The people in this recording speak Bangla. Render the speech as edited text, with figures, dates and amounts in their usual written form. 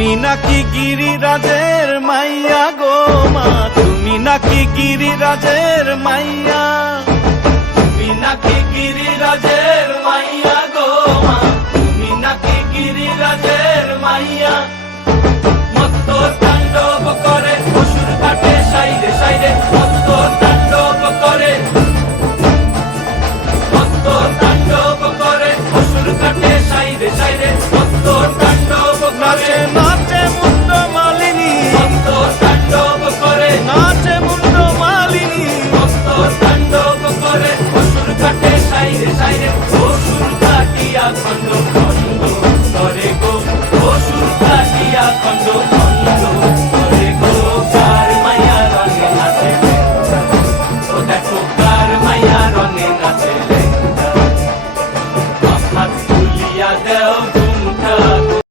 তুমি নাকি গিরিরাজের মাইয়া গো মা, তুমি নাকি গিরিরাজের মাইয়া, তুমি নাকি গিরিরাজের মাইয়া গো মা, তুমি নাকি গিরিরাজের মাইয়া। মত্ত তাণ্ডব করে অসুর কাটে সাইরে সাইরে, মত্ত তাণ্ডব করে, মত্ত তাণ্ডব করে অসুর কাটে সাইরে সাইরে, মত্ত তাণ্ডব করে। নাচে মুন্ড মালিনী, মত্ত তাণ্ডব করে, নাচে মুন্ড মালিনী, মত্ত তাণ্ডব করে অসুর কাটে সাইরে সাইরে, অসুর কাটিয়া খণ্ড খণ্ড করে গো, অসুর কাটিয়া খণ্ড